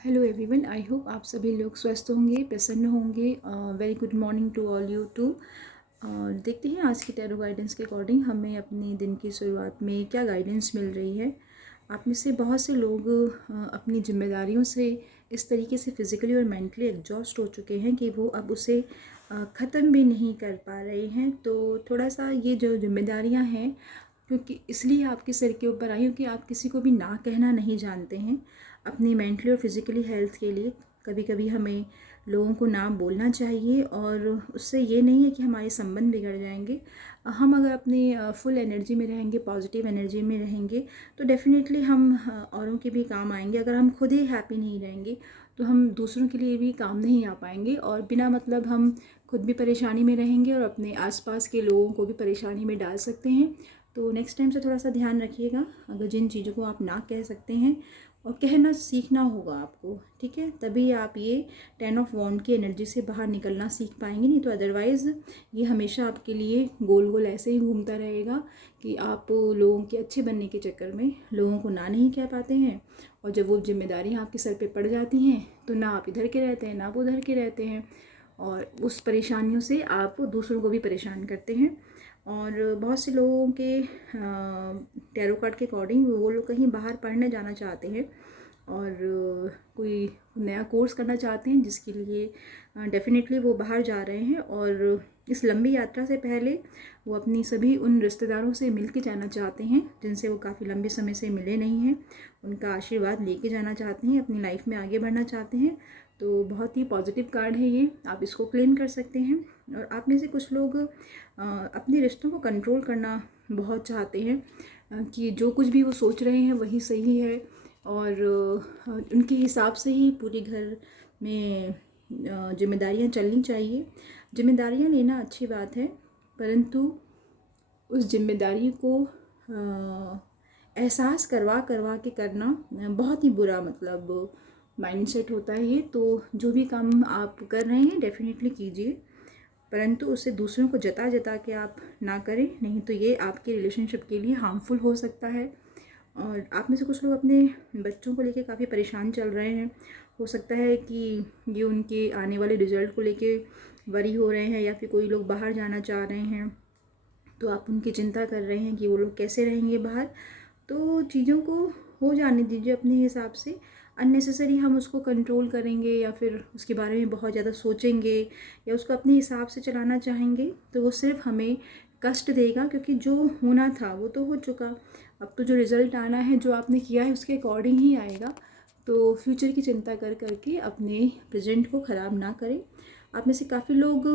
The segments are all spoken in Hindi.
हेलो एवरीवन, आई होप आप सभी लोग स्वस्थ होंगे, प्रसन्न होंगे। Very good morning to all you too. देखते हैं आज की टैरो गाइडेंस के अकॉर्डिंग हमें अपने दिन की शुरुआत में क्या गाइडेंस मिल रही है। आप में से बहुत से लोग अपनी जिम्मेदारियों से इस तरीके से फिज़िकली और मेंटली एग्जॉस्ट हो चुके हैं कि वो अब उसे ख़त्म भी नहीं कर पा रहे हैं। तो थोड़ा सा ये जो जिम्मेदारियां हैं, क्योंकि इसलिए आपके सर के ऊपर आई, क्योंकि आप किसी को भी ना कहना नहीं जानते हैं अपनी मेंटली और फिज़िकली हेल्थ के लिए। कभी कभी हमें लोगों को ना बोलना चाहिए, और उससे ये नहीं है कि हमारे संबंध बिगड़ जाएंगे। हम अगर अपनी फुल एनर्जी में रहेंगे, पॉजिटिव एनर्जी में रहेंगे, तो डेफ़िनेटली हम औरों के भी काम आएंगे। अगर हम खुद ही हैप्पी नहीं रहेंगे तो हम दूसरों के लिए भी काम नहीं आ पाएंगे, और बिना मतलब हम खुद भी परेशानी में रहेंगे और अपने आसपास के लोगों को भी परेशानी में डाल सकते हैं। तो नेक्स्ट टाइम से थोड़ा सा ध्यान रखिएगा, अगर जिन चीज़ों को आप ना कह सकते हैं, और कहना सीखना होगा आपको, ठीक है? तभी आप ये 10 ऑफ वॉन्ड की एनर्जी से बाहर निकलना सीख पाएंगे। नहीं तो अदरवाइज़ ये हमेशा आपके लिए गोल गोल ऐसे ही घूमता रहेगा कि आप लोगों के अच्छे बनने के चक्कर में लोगों को ना नहीं कह पाते हैं, और जब वो जिम्मेदारियाँ आपके सर पे पड़ जाती हैं तो ना आप इधर के रहते हैं ना वो उधर के रहते हैं, और उस परेशानियों से आप दूसरों को भी परेशान करते हैं। और बहुत से लोगों के टैरो कार्ड के अकॉर्डिंग वो लोग कहीं बाहर पढ़ने जाना चाहते हैं, और कोई नया कोर्स करना चाहते हैं, जिसके लिए डेफ़िनेटली वो बाहर जा रहे हैं। और इस लंबी यात्रा से पहले वो अपनी सभी उन रिश्तेदारों से मिल के जाना चाहते हैं जिनसे वो काफ़ी लंबे समय से मिले नहीं हैं। उनका आशीर्वाद लेके जाना चाहते हैं, अपनी लाइफ में आगे बढ़ना चाहते हैं। तो बहुत ही पॉजिटिव कार्ड है ये, आप इसको क्लेम कर सकते हैं। और आप में से कुछ लोग अपने रिश्तों को कंट्रोल करना बहुत चाहते हैं, कि जो कुछ भी वो सोच रहे हैं वही सही है, और उनके हिसाब से ही पूरे घर में जिम्मेदारियां चलनी चाहिए। जिम्मेदारियां लेना अच्छी बात है, परंतु उस जिम्मेदारी को एहसास करवा करवा के करना बहुत ही बुरा मतलब माइंडसेट होता है ये। तो जो भी काम आप कर रहे हैं डेफिनेटली कीजिए, परंतु उससे दूसरों को जता जता के आप ना करें, नहीं तो ये आपके रिलेशनशिप के लिए हार्मफुल हो सकता है। और आप में से कुछ लोग अपने बच्चों को लेके काफ़ी परेशान चल रहे हैं। हो सकता है कि ये उनके आने वाले रिजल्ट को लेके वरी हो रहे हैं, या फिर कोई लोग बाहर जाना चाह रहे हैं तो आप उनकी चिंता कर रहे हैं कि वो लोग कैसे रहेंगे बाहर। तो चीज़ों को हो जाने दीजिए अपने हिसाब से। अननेसेसरी हम उसको कंट्रोल करेंगे या फिर उसके बारे में बहुत ज़्यादा सोचेंगे या उसको अपने हिसाब से चलाना चाहेंगे तो वो सिर्फ हमें कष्ट देगा, क्योंकि जो होना था वो तो हो चुका। अब तो जो रिज़ल्ट आना है, जो आपने किया है उसके अकॉर्डिंग ही आएगा। तो फ्यूचर की चिंता कर करके अपने प्रेजेंट को ख़राब ना करें। आप में से काफ़ी लोग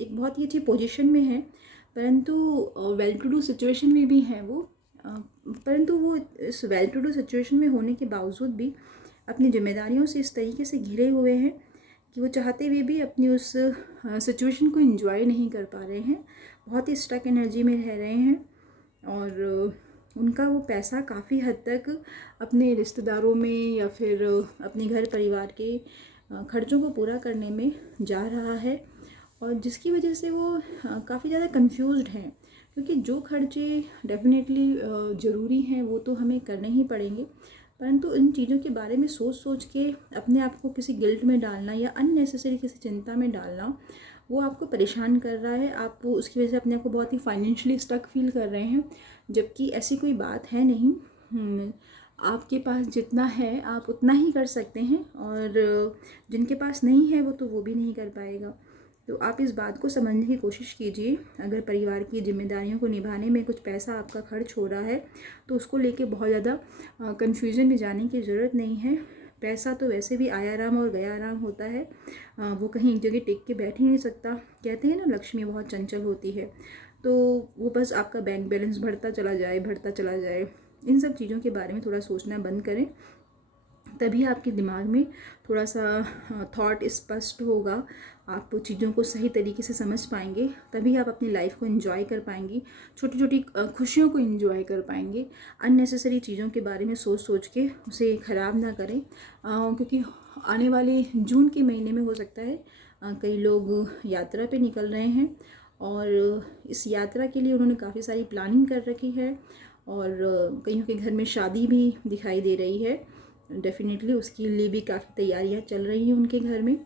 एक बहुत ही अच्छी पोजीशन में हैं, परंतु वेल टू डू सिचुएशन में भी हैं वो, परंतु वो इस वेल टू डू सिचुएशन में होने के बावजूद भी अपनी जिम्मेदारियों से इस तरीके से घिरे हुए हैं कि वो चाहते हुए भी अपनी उस सिचुएशन को एंजॉय नहीं कर पा रहे हैं। बहुत ही स्टक एनर्जी में रह रहे हैं, और उनका वो पैसा काफ़ी हद तक अपने रिश्तेदारों में या फिर अपने घर परिवार के खर्चों को पूरा करने में जा रहा है, और जिसकी वजह से वो काफ़ी ज़्यादा कंफ्यूज्ड हैं। क्योंकि जो खर्चे डेफिनेटली ज़रूरी हैं वो तो हमें करने ही पड़ेंगे, परंतु इन चीज़ों के बारे में सोच सोच के अपने आप को किसी गिल्ट में डालना या अननेसेसरी किसी चिंता में डालना, वो आपको परेशान कर रहा है। आप उसकी वजह से अपने आप को बहुत ही फाइनेंशियली स्टक फील कर रहे हैं, जबकि ऐसी कोई बात है नहीं। आपके पास जितना है आप उतना ही कर सकते हैं, और जिनके पास नहीं है वो तो वो भी नहीं कर पाएगा। तो आप इस बात को समझने की कोशिश कीजिए। अगर परिवार की जिम्मेदारियों को निभाने में कुछ पैसा आपका खर्च हो रहा है तो उसको लेके बहुत ज़्यादा कन्फ्यूजन में जाने की ज़रूरत नहीं है। पैसा तो वैसे भी आया राम और गया राम होता है, वो कहीं एक जगह टिक के बैठ ही नहीं सकता। कहते हैं ना, लक्ष्मी बहुत चंचल होती है, तो वो बस आपका बैंक बैलेंस बढ़ता चला जाए बढ़ता चला जाए। इन सब चीज़ों के बारे में थोड़ा सोचना बंद करें, तभी आपके दिमाग में थोड़ा सा थॉट स्पष्ट होगा, आप चीज़ों को सही तरीके से समझ पाएंगे, तभी आप अपनी लाइफ को एंजॉय कर पाएंगी, छोटी छोटी खुशियों को एंजॉय कर पाएंगे। अननेसेसरी चीज़ों के बारे में सोच सोच के उसे ख़राब ना करें, क्योंकि आने वाले जून के महीने में हो सकता है कई लोग यात्रा पे निकल रहे हैं, और इस यात्रा के लिए उन्होंने काफ़ी सारी प्लानिंग कर रखी है, और कईयों के घर में शादी भी दिखाई दे रही है। डेफ़िनेटली उसके लिए भी काफ़ी तैयारियां चल रही हैं उनके घर में।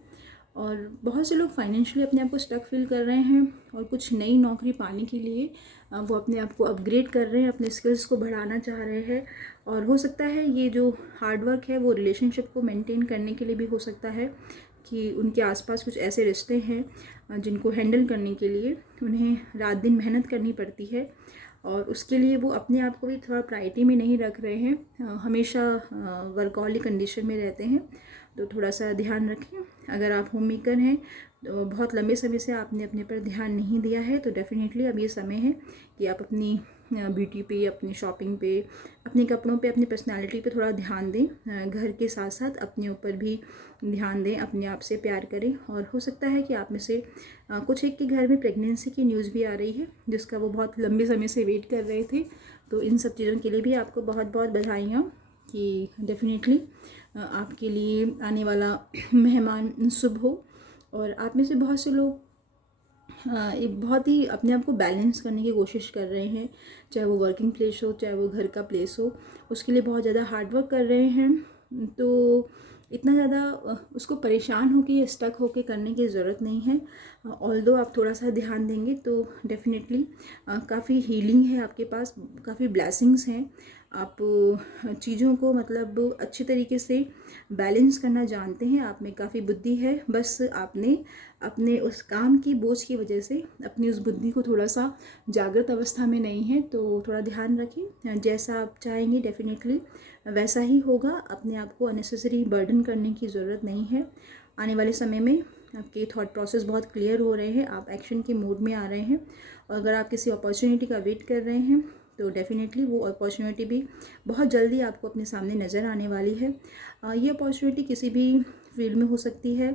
और बहुत से लोग फाइनेंशियली अपने आप को स्टक फील कर रहे हैं और कुछ नई नौकरी पाने के लिए वो अपने आप को अपग्रेड कर रहे हैं, अपने स्किल्स को बढ़ाना चाह रहे हैं। और हो सकता है ये जो हार्ड वर्क है वो रिलेशनशिप को मेंटेन करने के लिए भी हो सकता है कि उनके आसपास कुछ ऐसे रिश्ते हैं जिनको हैंडल करने के लिए उन्हें रात दिन मेहनत करनी पड़ती है, और उसके लिए वो अपने आप को भी थोड़ा प्रायोरिटी में नहीं रख रहे हैं, हमेशा वर्कहॉलिक कंडीशन में रहते हैं। तो थोड़ा सा ध्यान रखें। अगर आप होम मेकर हैं तो बहुत लंबे समय से आपने अपने पर ध्यान नहीं दिया है, तो डेफ़िनेटली अब ये समय है कि आप अपनी ब्यूटी पे, अपनी शॉपिंग पे, अपने कपड़ों पे, अपनी पर्सनालिटी पे थोड़ा ध्यान दें। घर के साथ साथ अपने ऊपर भी ध्यान दें, अपने आप से प्यार करें। और हो सकता है कि आप में से कुछ एक के घर में प्रेगनेंसी की न्यूज़ भी आ रही है जिसका वो बहुत लंबे समय से वेट कर रहे थे। तो इन सब चीज़ों के लिए भी आपको बहुत बहुत बधाइयाँ कि डेफ़िनेटली आपके लिए आने वाला मेहमान शुभ हो। और आप में से बहुत से लोग एक बहुत ही अपने आप को बैलेंस करने की कोशिश कर रहे हैं, चाहे वो वर्किंग प्लेस हो, चाहे वो घर का प्लेस हो, उसके लिए बहुत ज़्यादा हार्ड वर्क कर रहे हैं। तो इतना ज़्यादा उसको परेशान होकर या स्टक होकर करने की ज़रूरत नहीं है। ऑल्दो आप थोड़ा सा ध्यान देंगे तो डेफ़िनेटली काफ़ी हीलिंग है आपके पास, काफ़ी ब्लेसिंग्स हैं। आप चीज़ों को मतलब अच्छे तरीके से बैलेंस करना जानते हैं, आप में काफ़ी बुद्धि है। बस आपने अपने उस काम की बोझ की वजह से अपनी उस बुद्धि को थोड़ा सा जागृत अवस्था में नहीं है, तो थोड़ा ध्यान रखें। जैसा आप चाहेंगे डेफ़िनेटली वैसा ही होगा। अपने आप को अननेसेसरी बर्डन करने की ज़रूरत नहीं है। आने वाले समय में आपके थॉट प्रोसेस बहुत क्लियर हो रहे हैं, आप एक्शन के मूड में आ रहे हैं। और अगर आप किसी अपॉर्चुनिटी का वेट कर रहे हैं तो डेफ़िनेटली वो अपॉर्चुनिटी भी बहुत जल्दी आपको अपने सामने नज़र आने वाली है। ये अपॉर्चुनिटी किसी भी फील्ड में हो सकती है।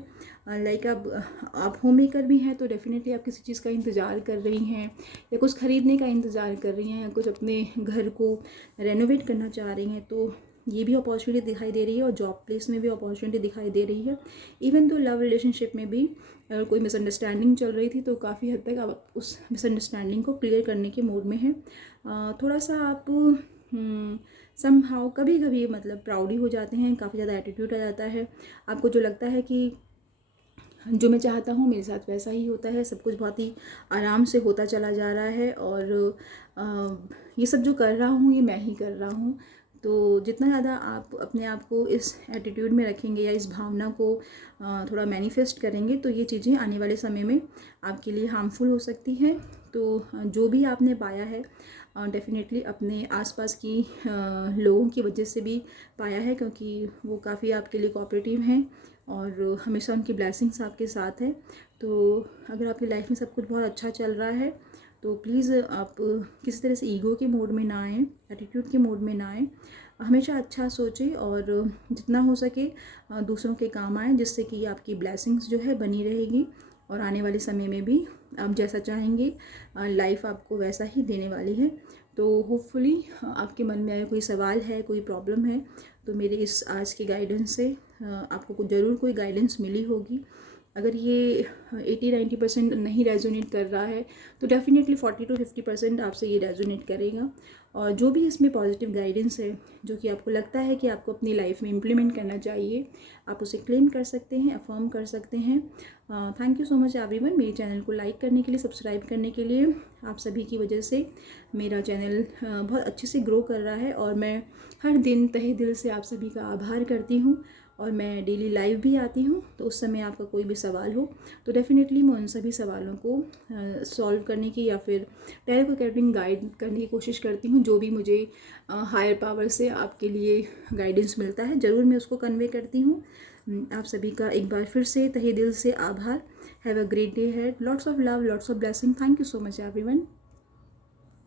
लाइक आप होम मेकर भी हैं तो डेफ़िनेटली आप किसी चीज़ का इंतज़ार कर रही हैं, या कुछ ख़रीदने का इंतज़ार कर रही हैं, या कुछ अपने घर को रेनोवेट करना चाह रही हैं, तो ये भी अपॉर्चुनिटी दिखाई दे रही है। और जॉब प्लेस में भी अपॉर्चुनिटी दिखाई दे रही है। इवन तो लव रिलेशनशिप में भी अगर कोई मिसअंडरस्टैंडिंग चल रही थी तो काफ़ी हद तक आप उस मिसअंडरस्टैंडिंग को क्लियर करने के मूड में हैं। थोड़ा सा आप समहाउ कभी कभी मतलब प्राउडी हो जाते हैं, काफ़ी ज़्यादा एटीट्यूड आ जाता है। आपको जो लगता है कि जो मैं चाहता हूँ मेरे साथ वैसा ही होता है, सब कुछ बहुत ही आराम से होता चला जा रहा है, और ये सब जो कर रहा हूँ ये मैं ही कर रहा हूँ। तो जितना ज़्यादा आप अपने आप को इस एटीट्यूड में रखेंगे या इस भावना को थोड़ा मैनिफेस्ट करेंगे तो ये चीज़ें आने वाले समय में आपके लिए हार्मफुल हो सकती हैं। तो जो भी आपने पाया है डेफ़िनेटली अपने आसपास की लोगों की वजह से भी पाया है, क्योंकि वो काफ़ी आपके लिए कोऑपरेटिव हैं और हमेशा उनकी ब्लेसिंग्स आपके साथ है। तो अगर आपकी लाइफ में सब कुछ बहुत अच्छा चल रहा है तो प्लीज़ आप किसी तरह से ईगो के मोड में ना आएँ, एटीट्यूड के मोड में ना आएँ। हमेशा अच्छा सोचें और जितना हो सके दूसरों के काम आएँ, जिससे कि आपकी ब्लेसिंग्स जो है बनी रहेगी। और आने वाले समय में भी आप जैसा चाहेंगे लाइफ आपको वैसा ही देने वाली है। तो होपफुली आपके मन में अगर कोई सवाल है, कोई प्रॉब्लम है, तो मेरे इस आज के गाइडेंस से आपको ज़रूर कोई गाइडेंस मिली होगी। अगर ये 80-90% नहीं रेजोनेट कर रहा है तो डेफ़िनेटली 40-50% आपसे ये रेजोनेट करेगा। और जो भी इसमें पॉजिटिव गाइडेंस है जो कि आपको लगता है कि आपको अपनी लाइफ में इम्प्लीमेंट करना चाहिए, आप उसे क्लेम कर सकते हैं, अफर्म कर सकते हैं। Thank you so much everyone, मेरे चैनल को लाइक करने के लिए, सब्सक्राइब करने के लिए। आप सभी की वजह से मेरा चैनल बहुत अच्छे से ग्रो कर रहा है और मैं हर दिन तहे दिल से आप सभी का आभार करती हूँ। और मैं डेली लाइव भी आती हूँ, तो उस समय आपका कोई भी सवाल हो तो डेफ़िनेटली मैं उन सभी सवालों को सॉल्व करने की या फिर टैरो के अकॉर्डिंग गाइड करने की कोशिश करती हूँ। जो भी मुझे हायर पावर से आपके लिए गाइडेंस मिलता है ज़रूर मैं उसको कन्वे करती हूँ। आप सभी का एक बार फिर से तहे दिल से आभार। Have a great day had, lots of love, lots of blessing. Thank you so much everyone.